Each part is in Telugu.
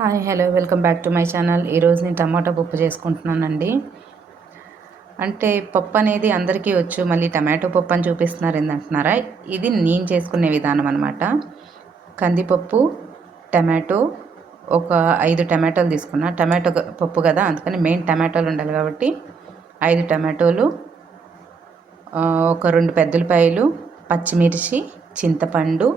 Hi hello welcome back to my channel. ఈరోజు నేను టమాటా పప్పు చేసుకుంటున్నానండి. అంటే పప్పు అనేది అందరికీ వచ్చు, మళ్ళీ టమాటో పప్పు అని చూపిస్తున్నారు ఏందంటున్నారా? ఇది నేను చేసుకునే విధానం అనమాట. కందిపప్పు, టమాటో, ఒక 5 టమాటోలు తీసుకున్నా. టమాటో పప్పు కదా, అందుకని మెయిన్ టమాటోలు ఉండాలి కాబట్టి 5 టమాటోలు, ఒక 2 పెద్దలపాయలు, పచ్చిమిర్చి, చింతపండు,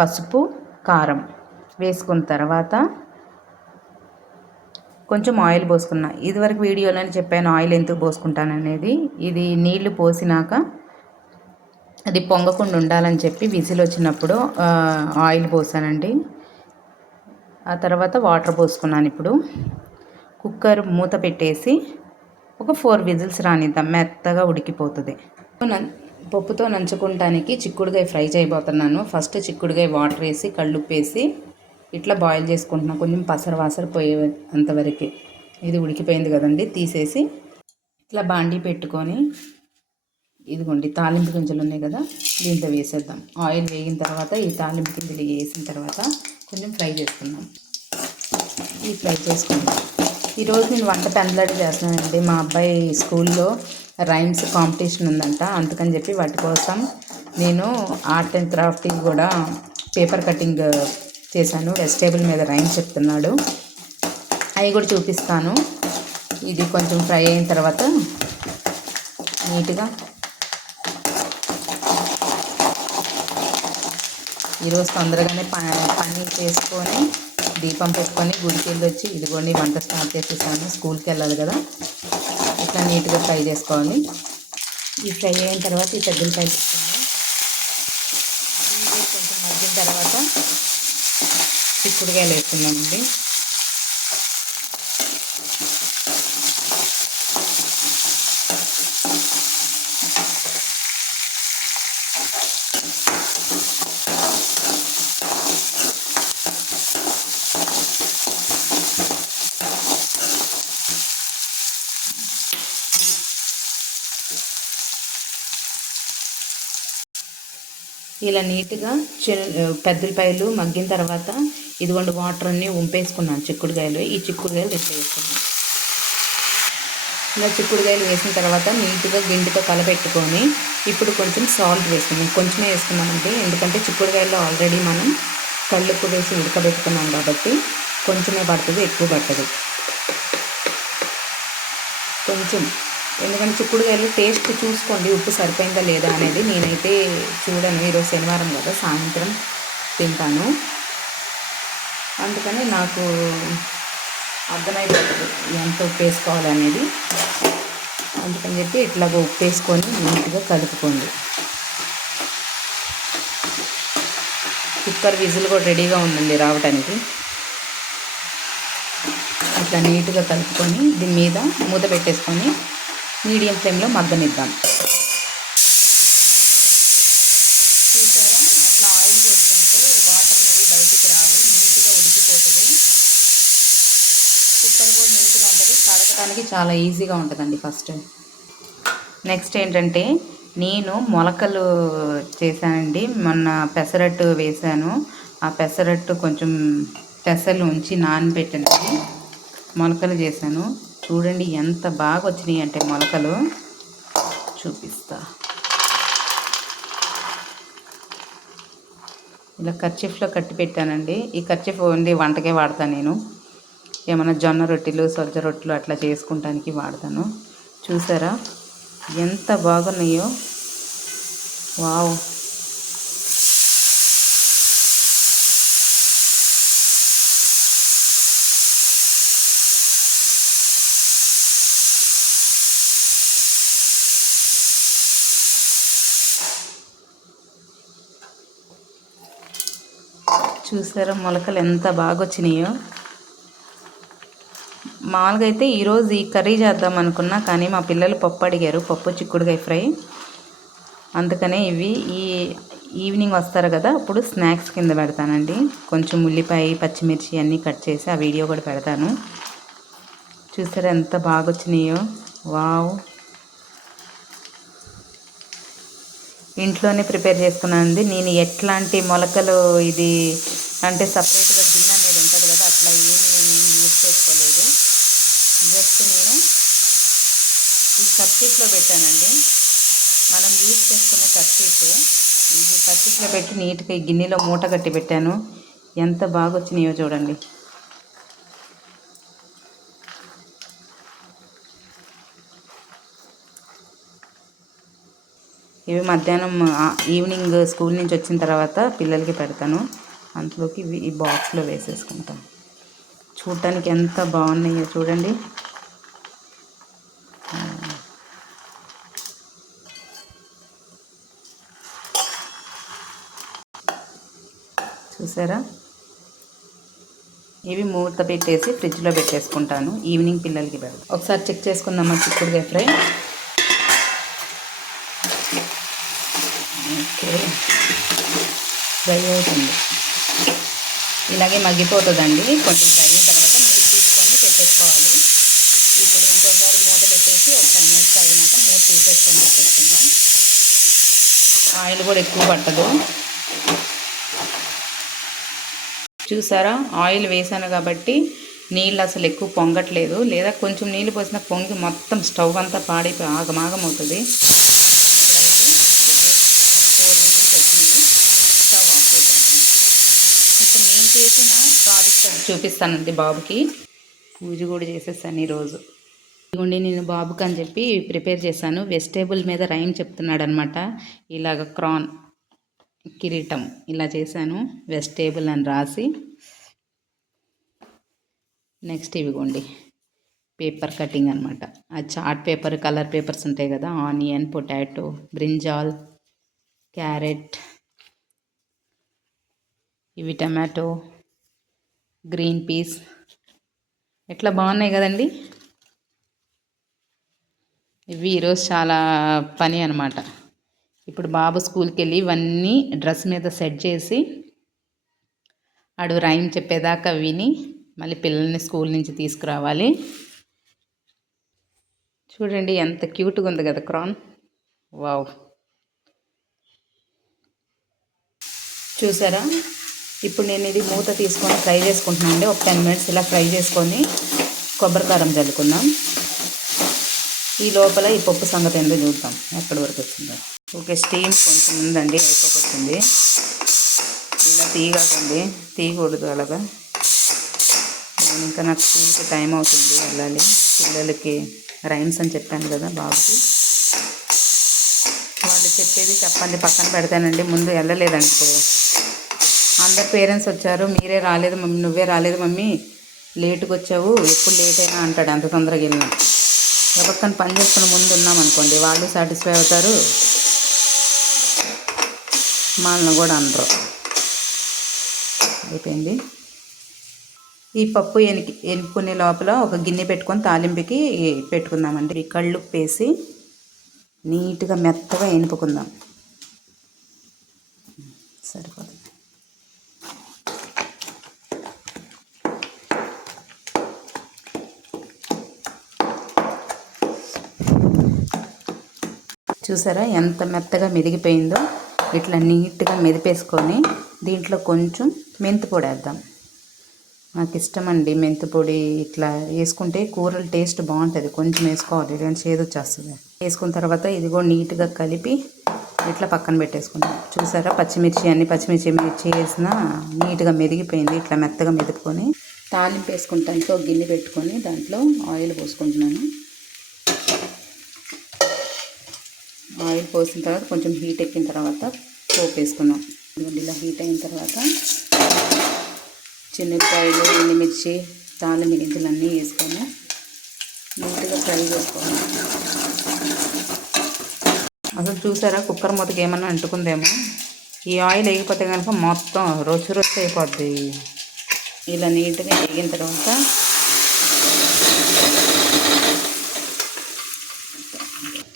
పసుపు, కారం వేసుకున్న తర్వాత కొంచెం ఆయిల్ పోసుకున్నా. ఇదివరకు వీడియోలోనే చెప్పాను ఆయిల్ ఎందుకు పోసుకుంటాననేది. ఇది నీళ్లు పోసినాక అది పొంగకుండా ఉండాలని చెప్పి విజిల్ వచ్చినప్పుడు ఆయిల్ పోసానండి. ఆ తర్వాత వాటర్ పోసుకున్నాను. ఇప్పుడు కుక్కర్ మూత పెట్టేసి ఒక 4 విజిల్స్ రానిద్దాం, మెత్తగా ఉడికిపోతుంది. పప్పుతో నంచుకుంటానికి చిక్కుడుకాయ ఫ్రై చేయబోతున్నాను. ఫస్ట్ చిక్కుడుకాయ వాటర్ వేసి కళ్ళుప్పు వేసి ఇట్లా బాయిల్ చేసుకుంటున్నాను, కొంచెం పసర వాసర పోయే అంతవరకు. ఇది ఉడికిపోయింది కదండి, తీసేసి ఇట్లా బాండీ పెట్టుకొని ఇదిగోండి తాలింపు గింజలు ఉన్నాయి కదా, దీంట్లో వేసేద్దాం. ఆయిల్ వేగిన తర్వాత ఈ తాలింపు గింజలు వేసిన తర్వాత కొంచెం ఫ్రై చేసుకుందాం. ఈ ఫ్రై చేసుకుందాం. ఈరోజు నేను వంట పెందలాడి చేస్తున్నానండి. మా అబ్బాయి స్కూల్లో రైమ్స్ కాంపిటీషన్ ఉందంట, అందుకని చెప్పి వాటి కోసం నేను ఆర్ట్ అండ్ క్రాఫ్టింగ్ కూడా పేపర్ కటింగ్ చేశాను. వెజిటేబుల్ మీద రైమ్స్ చెప్తున్నాడు, అవి కూడా చూపిస్తాను. ఇది కొంచెం ఫ్రై అయిన తర్వాత నీట్గా ఈరోజు తొందరగానే పని చేసుకొని దీపం పెట్టుకొని గుడికి వెళ్ళి వచ్చి ఇదిగోండి వంట స్టార్ట్ చేసేసాను. స్కూల్కి వెళ్ళాలి కదా, ఇట్లా నీట్గా ఫ్రై చేసుకోవాలి. ఈ ఫ్రై అయిన తర్వాత ఈ పెద్దలు ఫ్రై చేసుకుందాం. ఇది కొంచెం మగ్గిన తర్వాత చిక్కుడుకాయలు వేస్తున్నామండి. ఇలా నీట్గా పెద్దలపాయలు మగ్గిన తర్వాత ఇదిగోండి వాటర్ అన్నీ వంపేసుకున్నాను చిక్కుడుకాయలు. ఈ చిక్కుడుకాయలు ఇట్లా వేసుకున్నాను. ఇలా చిక్కుడుకాయలు వేసిన తర్వాత నీట్గా గిండితో కలపెట్టుకొని ఇప్పుడు కొంచెం సాల్ట్ వేసుకున్నాం. కొంచెమే వేసుకున్నామండి, ఎందుకంటే చిక్కుడుకాయల్లో ఆల్రెడీ మనం కళ్ళుప్పు వేసి ఉడకబెట్టుకున్నాం కాబట్టి కొంచెమే పడుతుంది, ఎక్కువ పట్టదు. కొంచెం, ఎందుకంటే చిక్కుడుకాయలు టేస్ట్ చూసుకోండి ఉప్పు సరిపోయిందా లేదా అనేది. నేనైతే చూడను, ఈరోజు శనివారం కదా, సాయంత్రం తింటాను, అందుకని నాకు అర్థమైపోతుంది ఎంత ఉప్పు వేసుకోవాలనేది. అందుకని చెప్పి ఇట్లాగ ఉప్పు వేసుకొని నీట్గా కలుపుకోండి. కుక్కర్ విజిల్ కూడా రెడీగా ఉందండి రావడానికి. ఇట్లా నీట్గా కలుపుకొని దీని మీద మూత పెట్టేసుకొని మీడియం ఫ్లేమ్లో మగ్గనిద్దాం. చూసారా, అట్లా ఆయిల్ పోసుకుంటే వాటర్ అనేవి బయటికి రావు, నీట్గా ఉడికిపోతుంది. కుక్కర్ కూడా నీట్గా ఉంటుంది, కడగడానికి చాలా ఈజీగా ఉంటుందండి. ఫస్ట్ నెక్స్ట్ ఏంటంటే నేను మొలకలు చేశానండి. మొన్న పెసరట్టు వేశాను. ఆ పెసరట్టు కొంచెం పెసలు ఉంచి నానబెట్టినవి మొలకలు చేశాను. చూడండి ఎంత బాగా వచ్చినాయి అంటే మొలకలు, చూపిస్తా. ఇలా కర్చీఫ్లో కట్టి పెట్టానండి. ఈ కర్చీఫ్ ఓన్లీ వంటకే వాడతాను నేను. ఏమైనా జొన్న రొట్టెలు, సజ్జ రొట్టెలు అట్లా చేసుకుంటానికి వాడతాను. చూసారా ఎంత బాగున్నాయో, వావ్. చూసారా మొలకలు ఎంత బాగా వచ్చినాయో. మామూలుగా అయితే ఈరోజు ఈ కర్రీ చేద్దాం అనుకున్నా, కానీ మా పిల్లలు పప్పు అడిగారు, పప్పు చిక్కుడుకాయ ఫ్రై. అందుకనే ఇవి ఈ ఈవినింగ్ వస్తారు కదా, అప్పుడు స్నాక్స్ కింద పెడతానండి. కొంచెం ఉల్లిపాయ, పచ్చిమిర్చి అన్నీ కట్ చేసి ఆ వీడియో కూడా పెడతాను. చూసారా ఎంత బాగా వచ్చినాయో, వావ్. ఇంట్లోనే ప్రిపేర్ చేసుకున్నానండి నేను. ఎట్లాంటి మొలకలు ఇది అంటే సపరేట్గా గిన్నె అనేది ఉంటుంది కదా, అట్లా అట్లా నేను యూజ్ చేసుకోలేదు. జస్ట్ నేను ఈ కర్చీఫ్లో పెట్టానండి. మనం యూజ్ చేసుకునే కర్చీఫ్, ఇది కర్చీఫ్లో పెట్టి నీట్గా ఈ గిన్నెలో మూట కట్టి పెట్టాను. ఎంత బాగా వచ్చినాయో చూడండి. ఇవి మధ్యాహ్నం ఈవినింగ్ స్కూల్ నుంచి వచ్చిన తర్వాత పిల్లలకి పెడతాను. అందులోకి ఇవి ఈ బాక్స్లో వేసేసుకుంటాను. చూడటానికి ఎంత బాగున్నాయో చూడండి. చూసారా? ఇవి మూత పెట్టేసి ఫ్రిడ్జ్లో పెట్టేసుకుంటాను. ఈవినింగ్ పిల్లలకి పెడతాను. ఒకసారి చెక్ చేసుకుందామా చిక్కుడుకాయ ఫ్రై. ఓకే, ఫ్రై అవుతుంది. ఇలాగే మగ్గిపోతుందండి. కొంచెం ఫ్రై అయిన తర్వాత మూత తీసుకొని పెట్టేసుకోవాలి. ఇప్పుడు ఇంకోసారి మూత పెట్టేసి ఒక 5 మినిట్స్ అయినాక మూత తీసేసుకొని పెట్టేసుకుందాం. ఆయిల్ కూడా ఎక్కువ పట్టదు. చూసారా? ఆయిల్ వేసాను కాబట్టి నీళ్ళు అసలు ఎక్కువ పొంగట్లేదు. లేదా కొంచెం నీళ్ళు పోసిన పొంగి మొత్తం స్టవ్ అంతా పాడైపోయి ఆగమాగం అవుతుంది. నేను చేసిన ప్రాజెక్ట్ అది చూపిస్తానండి బాబుకి. పూజ కూడా చేసేసాను ఈరోజు. ఇదిగోండి, నేను బాబుకి అని చెప్పి ప్రిపేర్ చేశాను. వెజిటేబుల్ మీద రైమ్ చెప్తున్నాడు అనమాట. ఇలాగ క్రాన్ కిరీటం ఇలా చేశాను, వెజిటేబుల్ అని రాసి. నెక్స్ట్ ఇవిగోండి పేపర్ కటింగ్ అనమాట. ఆ చార్ట్ పేపర్, కలర్ పేపర్స్ ఉంటాయి కదా, ఆనియన్, పొటాటో, బ్రింజాల్, క్యారెట్, ఇవి టమాటో, గ్రీన్ పీస్, ఎట్లా బాగున్నాయి కదండి. ఇవి ఈరోజు చాలా పని అనమాట. ఇప్పుడు బాబు స్కూల్కి వెళ్ళి ఇవన్నీ డ్రెస్ మీద సెట్ చేసి ఆడు రైమ్ చెప్పేదాకా విని మళ్ళీ పిల్లల్ని స్కూల్ నుంచి తీసుకురావాలి. చూడండి ఎంత క్యూట్గా ఉంది కదా క్రాన్. వావ్, చూసారా? ఇప్పుడు నేను ఇది మూత తీసుకొని ఫ్రై చేసుకుంటున్నాను అండి. ఒక 10 మినిట్స్ ఇలా ఫ్రై చేసుకొని కొబ్బరికారం చల్లుకుందాం. ఈ లోపల ఈ పప్పు సంగతి ఏంటో చూద్దాం ఎక్కడి వరకు వచ్చిందో. ఓకే, స్టీమ్ కొంచెం ఉందండి, అయిపోకొచ్చింది. ఇలా తీయకండి, తీయకూడదు అలాగా. నేను ఇంకా నాకు స్కూల్కి టైం అవుతుంది, వెళ్ళాలి. పిల్లలకి రైమ్స్ అని చెప్పాను కదా బాబుకి. వాళ్ళు చెప్పేది చెప్పండి పక్కన పెడతానండి. ముందు వెళ్ళలేదనుకో, అందరు పేరెంట్స్ వచ్చారు, మీరే రాలేదు మమ్మీ, నువ్వే రాలేదు మమ్మీ, లేటుగా వచ్చావు, ఎప్పుడు లేట్ అయినా అంటాడు. అంత తొందరగా వెళ్ళినా ఎవరికైనా పని చేసుకుని ముందు ఉన్నాం అనుకోండి, వాళ్ళు సాటిస్ఫై అవుతారు, మనల్ని కూడా అనరు. అయిపోయింది. ఈ పప్పు ఎనుకునే లోపల ఒక గిన్నె పెట్టుకొని తాలింపుకి పెట్టుకుందామండి. ఈ కళ్ళుప్పు వేసి నీట్గా మెత్తగా ఎనుపుకుందాం. సరిపోతుంది. చూసారా ఎంత మెత్తగా మెదిగిపోయిందో. ఇట్లా నీట్గా మెదిపేసుకొని దీంట్లో కొంచెం మెంతి పొడి వేద్దాం. నాకు ఇష్టం అండి మెంతి పొడి. ఇట్లా వేసుకుంటే కూరలు టేస్ట్ బాగుంటుంది. కొంచెం వేసుకోవాలి, లేదంటే చేదు వచ్చేస్తుంది. వేసుకున్న తర్వాత ఇదిగో నీట్గా కలిపి ఇట్లా పక్కన పెట్టేసుకుంటాం. చూసారా? పచ్చిమిర్చి వేసిన నీట్గా మెదిగిపోయింది. ఇట్లా మెత్తగా మెదుపుకొని తాలింపు వేసుకుంటానికి ఒక గిన్నె పెట్టుకొని దాంట్లో ఆయిల్ పోసుకుంటున్నాను. ఆయిల్ పోసిన తర్వాత కొంచెం హీట్ ఎక్కిన తర్వాత పోపు వేసుకున్నాం. ఇలా హీట్ అయిన తర్వాత చిన్నపాయలు, ఎండుమిర్చి, తాలింపు గింజలు అన్నీ వేసుకొని నీట్గా ఫ్రై చేసుకోవాలి. అసలు చూసారా? కుక్కర్ మూతకి ఏమన్నా అంటుకుందేమో. ఈ ఆయిల్ వేయకపోతే కనుక మొత్తం రుచి అయిపోద్ది. ఇలా నీట్గా వేగిన తర్వాత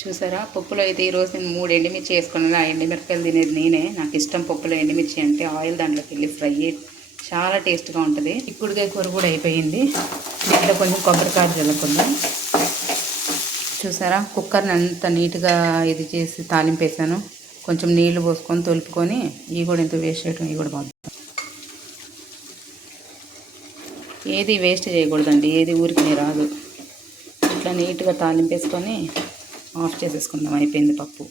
చూసారా? పప్పులో అయితే ఈరోజు నేను 3 ఎండుమిర్చి వేసుకున్నాను. ఆ ఎండుమిరపకాయలు తినేది నేనే. నాకు ఇష్టం పప్పులో ఎండుమిర్చి అంటే. ఆయిల్ దాంట్లోకి వెళ్ళి ఫ్రై చాలా టేస్ట్గా ఉంటుంది. చిక్కుడుకాయ కూర కూడా అయిపోయింది. దీంట్లో కొంచెం కొబ్బరికాయ జల్లుకుందాం. చూసారా? కుక్కర్ని అంత నీట్గా ఇది చేసి తాలింపు వేసాను. కొంచెం నీళ్లు పోసుకొని తొలుపుకొని, ఇవి కూడా ఇంత వేస్ట్ చేయడం, ఇవి కూడా బాగుంటుంది. ఏది వేస్ట్ చేయకూడదండి, ఏది ఊరికి రాదు. ఇట్లా నీట్గా తాలింపేసుకొని ఆఫ్ చేసేసుకుందాం. అయిపోయింది పప్పు.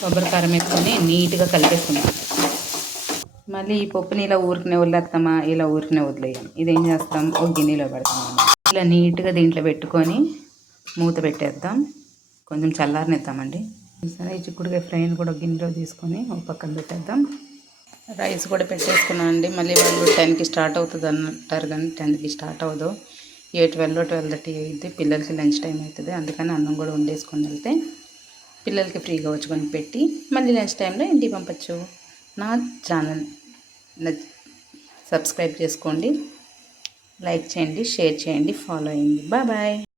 కొబ్బరి కారం వేసుకొని నీట్గా కలిపేసుకుందాం. మళ్ళీ ఈ పప్పుని ఇలా ఊరికనే వదిలేస్తామా, ఇలా ఊరికనే వదిలేయం. ఇదేం చేస్తాం, ఒక గిన్నెలో పెడతాం. ఇలా నీట్గా దీంట్లో పెట్టుకొని మూత పెట్టేద్దాం. కొంచెం చల్లారనిద్దామండి. సరే, ఈ చిక్కుడుకాయ ఫ్రైని కూడా గిన్నెలో తీసుకొని ఒక పక్కన పెట్టేద్దాం. రైస్ కూడా పెట్టేసుకున్నాను అండి. మళ్ళీ వాళ్ళు 10కి స్టార్ట్ అవుతుంది అంటారు, కానీ 10కి స్టార్ట్ అవ్వదు. 12:30 అయితే పిల్లలకి లంచ్ టైం అవుతుంది. అందుకని అన్నం కూడా వండేసుకొని వెళ్తే పిల్లలకి ఫ్రీగా వచ్చుకొని పెట్టి మళ్ళీ లంచ్ టైంలో ఇంటికి పంపచ్చు. నా ఛానల్ సబ్స్క్రైబ్ చేసుకోండి, లైక్ చేయండి, షేర్ చేయండి, ఫాలో అయ్యండి. బాయ్.